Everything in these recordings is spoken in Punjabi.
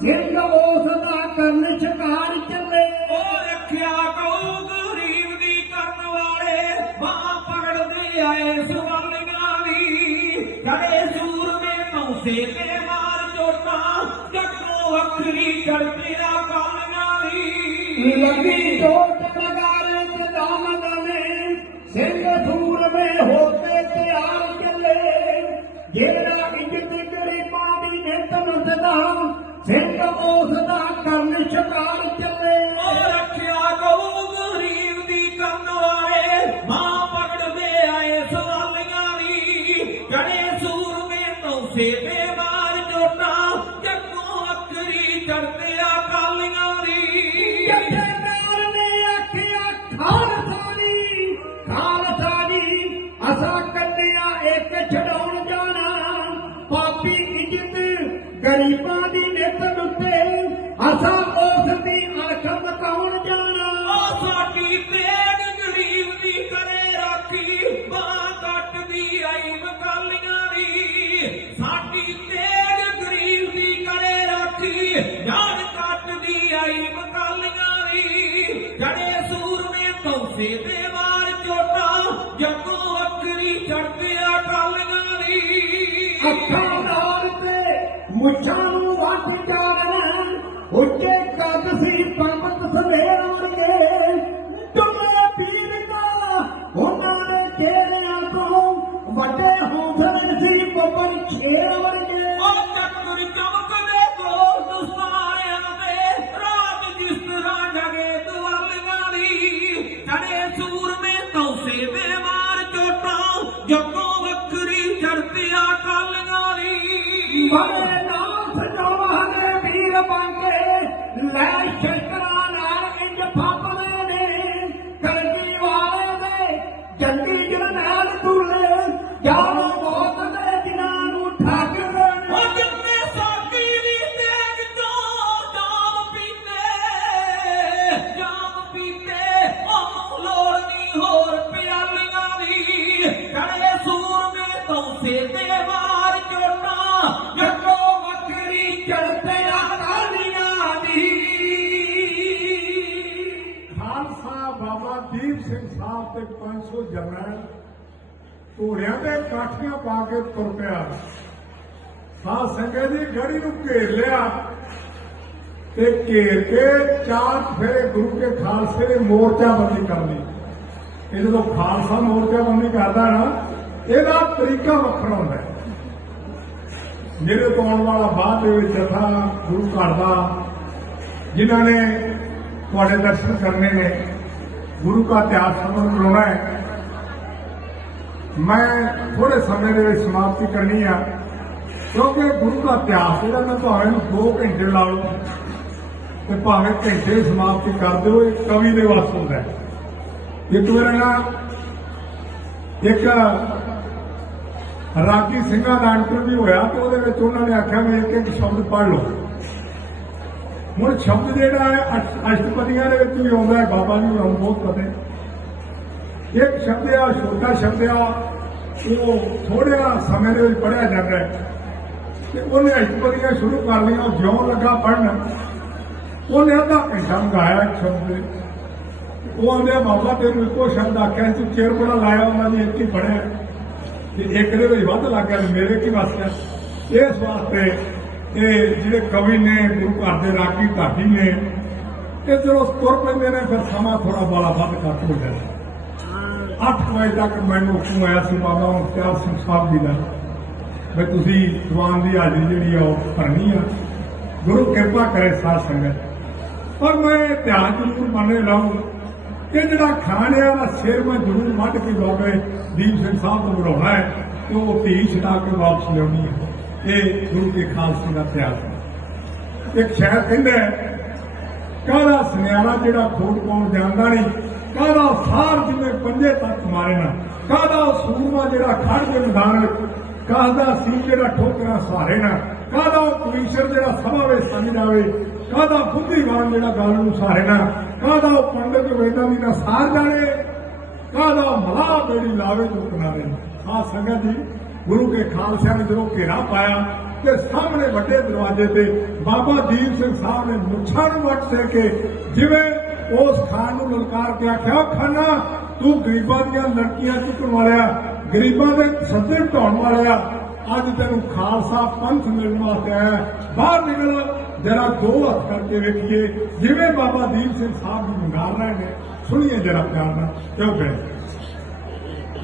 ਸਿੰਘ ਉਸ ਦਾ ਕਰਨ ਸ਼ਿਕਾਰ ਚੱਲੇ ਉਹ ਰੱਖਿਆ ਕਉ ਗਰੀਬ ਦੀ ਕਰਨ ਵਾਲੇ ਬਾਹ ਪਕੜਦੇ ਆਏ ਸਵਾਲੀਆਂ ਦੀ ਕੜੇ ਸੂਰਮੇ ਕੌਸੇ ਤੇ ਮਾਰ ਚੋਟਾਂ ਜੱਗੋਂ ਅੱਖਰੀ ਚੜਪਿਆ ਕਾਲੀਆਂ ਦੀ ਲੱਗੀ ਚੋਟ ਨਗਾਰੇ ਤੇ ਦਾਮ ਦਨੇ ਸਿੰਘ ਸੂਰਮੇ ਹੋਤੇ ਤਿਆਰ ਚੱਲੇ। ਜਿਹੜਾ ਸਿੰਘ ਉਸ ਦਾ ਕਰਨ ਸ਼ਿਕਾਰ ਚੱਲੇ। ਉਹ ਰੱਖਿਆ ਕਉ ਗਰੀਬ ਦੀ ਕਰਨ ਵਾਲੇ। ਮਾਂ ਪਕੜਦੇ ਆਏ ਸਵਾਲੀਆਂ ਦੀ। ਗੜੇ ਸੂਰਮੇ ਕੌਸੇ ਤੇ ਸਾਡੀ ਤੇਗ ਗਰੀਬ ਦੀ ਕਰੇ ਰਾਖੀ, ਬਾਹ ਕੱਟਦੀ ਆਈ ਮਕਾਲੀਆਂ ਦੀ। ਸਾਡੀ ਤੇਗ ਗਰੀਬ ਦੀ ਕਰੇ ਰਾਖੀ, ਜਾਨ ਕੱਟਦੀ ਆਈ ਮਕਾਲੀਆਂ ਦੀ। ਕੜੇ ਸੂਰਮੇ ਤੌਸੇ ਦੇ ਮਾਰ ਚੋਟਾਂ, ਜੱਗੋਂ ਅੱਖਰੀ ਚੜਪਿਆ ਕਾਲੀਆਂ ਦੀ। ਅੱਖਾਂ ਨਾਲ ਤੇ ਮੁੱਛਾਂ ਨੂੰ ਵੱਟ ਜਾਣਾ ਉੱਚੇ ਸਿੰਘ ਸਾਹਿਬ ਤੇ 500 ਜਰਨੈਲ ਘੋੜਿਆਂ ਤੇ ਕਾਠੀਆਂ ਪਾ ਕੇ ਤੁਰ ਪਿਆ। ਸਾਧ ਸੰਗਤ ਦੀ ਗੜੀ ਨੂੰ ਘੇਰ ਲਿਆ ਤੇ ਘੇਰ ਕੇ ਚਾਰ ਫੇਰੇ ਗੁਰੂ ਕੇ ਖਾਲਸੇ ਨੇ ਮੋਰਚਾ ਬੰਦੀ ਕਰ ਲਈ। ਇਹ ਜਦੋਂ ਖਾਲਸਾ ਮੋਰਚਾ ਬੰਦੀ ਕਰਦਾ ਨਾ, ਇਹਦਾ ਤਰੀਕਾ ਵੱਖਰਾ ਹੁੰਦਾ ਹੈ। ਮੇਰੇ ਤੋਂ ਆਉਣ ਵਾਲਾ ਬਾਅਦ ਦੇ ਵਿੱਚ ਜਥਾ ਗੁਰੂ ਘਰ ਦਾ, ਜਿਨ੍ਹਾਂ ਨੇ ਤੁਹਾਡੇ ਦਰਸ਼ਨ ਕਰਨੇ ਨੇ ਗੁਰੂ ਦਾ ਇਤਿਹਾਸ ਸਮਝ ਕਰਾਉਣਾ ਹੈ। ਮੈਂ ਥੋੜੇ ਸਮੇਂ ਦੇ ਵਿੱਚ ਸਮਾਪਤੀ ਕਰਨੀ ਆ। ਕਿਉਂਕਿ ਗੁਰੂ ਦਾ ਇਤਿਹਾਸ ਜਿਹੜਾ ਮੈਂ ਭਾਵੇਂ ਨੂੰ 2 ਘੰਟੇ ਲਾ ਲਓ ਤੇ ਭਾਵੇਂ ਘੰਟੇ ਸਮਾਪਤੀ ਕਰ ਦਿਓ, ਇਹ ਕਵੀ ਦੇ ਵਾਸਤੇ ਹੁੰਦਾ ਹੈ। ਇੱਕ ਵਾਰ ਨਾ ਇੱਕ ਰਾਗੀ ਸਿੰਘਾਂ ਦਾ ਇੰਟਰਵਿਊ ਹੋਇਆ ਤੇ ਉਹਦੇ ਵਿੱਚ ਉਹਨਾਂ ਨੇ ਆਖਿਆ ਮੈਂ ਇੱਕ ਇੱਕ ਸ਼ਬਦ ਪੜ੍ਹ ਲਓ। ਹੁਣ ਸ਼ਬਦ ਜਿਹੜਾ ਹੈ, ਅਸ਼- ਅਸ਼ਟਪਦੀਆਂ ਦੇ ਵਿੱਚ ਵੀ ਆਉਂਦਾ ਹੈ, ਬਾਬਾ ਜੀ ਨੂੰ ਬਹੁਤ ਪਤਾ ਇੱਕ ਸ਼ਬਦ ਆ, ਛੋਟਾ ਸ਼ਬਦ ਆ, ਉਹ ਥੋੜ੍ਹਾ ਸਮੇਂ ਦੇ ਵਿੱਚ ਪੜਿਆ ਜਾਂਦਾ ਹੈ। ਤੇ ਉਹਨੇ ਅਸ਼ਟਪਦੀਆਂ ਸ਼ੁਰੂ ਕਰ ਲਈਆਂ, ਉਹ ਜਿਉਂ ਲੱਗਾ ਪੜਨ ਉਹਨੇ ਅੱਧਾ ਘੰਟਾ ਮੰਗਾਇਆ ਇੱਕ ਸ਼ਬਦ ਦੇ। ਉਹ ਆਂਦੇ ਬਾਬਾ ਤੈਨੂੰ ਇੱਕੋ ਸ਼ਬਦ ਆਖਿਆ ਤੂੰ ਚੇਰ ਬੜਾ ਲਾਇਆ ਉਹਨਾਂ ਦੀ ਇੱਕ ਹੀ ਪੜਿਆ ਤੇ ਇੱਕ ਦੇ ਵਿੱਚ ਵੱਧ ਲੱਗ ਗਿਆ ਮੇਰੇ ਕੀ ਵਾਸਤਾ ਇਸ ਵਾਸਤੇ ਇਹ ਜਿਹੜੇ ਕਵੀ ਨੇ, ਗੁਰੂ ਘਰ ਦੇ ਰਾਗੀ ਢਾਡੀ ਨੇ ਇਹ ਜਦੋਂ ਤੁਰ ਪੈਂਦੇ ਨੇ, ਫਿਰ ਸਮਾਂ ਥੋੜਾ ਬਾਲਾ ਵੱਧ ਘੱਟ ਹੋ ਜਾਂਦਾ। 8 ਵਜੇ ਤੱਕ ਮੈਨੂੰ ਹੁਕਮ ਆਇਆ ਸੀ, ਬਾਬਾ ਮੁਖਤਿਆਰ ਸਿੰਘ ਸਾਹਿਬ ਜੀ ਦਾ ਵੀ ਤੁਸੀਂ ਦੀਵਾਨ ਦੀ ਹਾਜ਼ਰੀ ਜਿਹੜੀ ਆ, ਉਹ ਭਰਨੀ ਆ। ਗੁਰੂ ਕਿਰਪਾ ਕਰੇ ਸਾਧ ਸੰਗਤ। ਪਰ ਮੈਂ ਧਿਆਨ ਜ਼ਰੂਰ ਮੰਨੇ ਲਾਉਂ ਕਿ ਜਿਹੜਾ ਖਾਣਿਆ ਦਾ ਸਿਰ ਮੈਂ ਜ਼ਰੂਰ ਵੱਢ ਕੇ ਬਾਬੇ ਦੀਪ ਸਿੰਘ ਸਾਹਿਬ ਤੋਂ ਬਣਾਉਣਾ ਹੈ ਤੇ ਉਹ ਧੀ ਛਡਾ ਕੇ ਵਾਪਸ ਲਿਆਉਣੀ ਹੈ। ਇਹ ਗੁਰੂ ਕੇ ਖਾਲਸੇ ਦਾ ਪਿਆਰ ਹੈ ਇੱਕ ਸ਼ਾਇਰ ਕਹਿੰਦਾ ਹੈ, ਕਾਹਦਾ ਸੁਨਿਆਰਾ ਜਿਹੜਾ ਖੋਟ ਪਾਉਣ ਜਾਣਦਾ ਨਹੀਂ ਕਾਹਦਾ ਸਾਰ ਜਿਵੇਂ ਪੰਜੇ ਤੱਕ ਮਾਰੇ ਨਾ ਕਾਹਦਾ ਸੂਰਮਾ ਜਿਹੜਾ ਖੜ ਕੇ ਮੈਦਾਨ ਵਿੱਚ ਕਾਹਦਾ ਸੀ ਜਿਹੜਾ ਠੋਕਰਾਂ ਸਹਾਰੇ ਨਾ ਕਾਹਦਾ ਉਹ ਕਵੀਸ਼ਰ ਜਿਹੜਾ ਸਭਾ ਵਿੱਚ ਸਮਝ ਜਾਵੇ ਕਾਹਦਾ ਬੁੱਧੀਵਾਨ ਜਿਹੜਾ ਗੱਲ ਨੂੰ ਸਹਾਰੇ ਨਾ ਕਾਹਦਾ ਉਹ ਪੰਡਤ ਵੇਦਾਂ ਦੀ ਨਾ ਸਾਰ ਜਾਣੇ ਕਾਹਦਾ ਉਹ ਮਲਾਹ ਬੇੜੀ ਲਾਵੇ ਜੋ ਕਿਨਾਰੇ ਆ ਸੰਗਤ ਜੀ ਗੁਰੂ ਕੇ ਖਾਲਸਾ ਨੇ ਜਦੋਂ ਘੇਰਾ ਪਾਇਆ ਤੇ ਸਾਹਮਣੇ ਵੱਡੇ ਦਰਵਾਜ਼ੇ ਤੇ ਬਾਬਾ ਦੀਪ ਸਿੰਘ ਸਾਹਿਬ ਨੇ ਮੁੱਛਾਂ ਨੂੰ ਵੱਟ ਸੇ ਕੇ ਜਿਵੇਂ ਉਸ ਖਾਨ ਨੂੰ ਲਲਕਾਰ ਕੇ ਆਖਿਆ ਖਾਨਾ, ਤੂੰ ਗਰੀਬਾਂ ਦੀਆਂ ਲੜਕੀਆਂ ਚੁੱਕਣ ਵਾਲਿਆ, ਗਰੀਬਾਂ ਦੇ ਸੱਦੇ ਢਾਉਣ ਵਾਲਿਆ, ਅੱਜ ਤੈਨੂੰ ਖਾਲਸਾ ਪੰਥ ਮਿਲਣ ਵਾਸਤੇ ਆਇਆ ਬਾਹਰ ਨਿਕਲ, ਜਰਾ ਦੋ ਹੱਥ ਕਰਕੇ ਵੇਖੀਏ, ਜਿਵੇਂ ਬਾਬਾ ਦੀਪ ਸਿੰਘ ਸਾਹਿਬ ਨੂੰ ਮੰਗਾਰ ਰਹੇ ਨੇ। ਸੁਣੀਏ ਜਰਾ ਪਿਆਰ ਨਾਲ, ਕਿਉਂ ਕਹਿੰਦੇ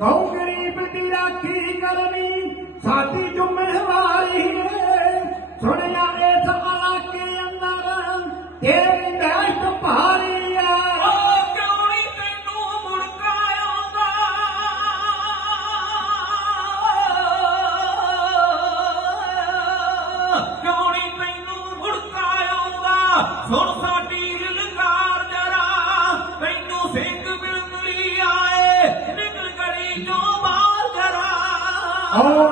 ਦੋ ਗਰੀਬ ਦੀ ਰਾਖੀ ਕਰਨੀ ਸਾਡੀ ਜ਼ਿੰਮੇਵਾਰੀ ਸਿੰਘ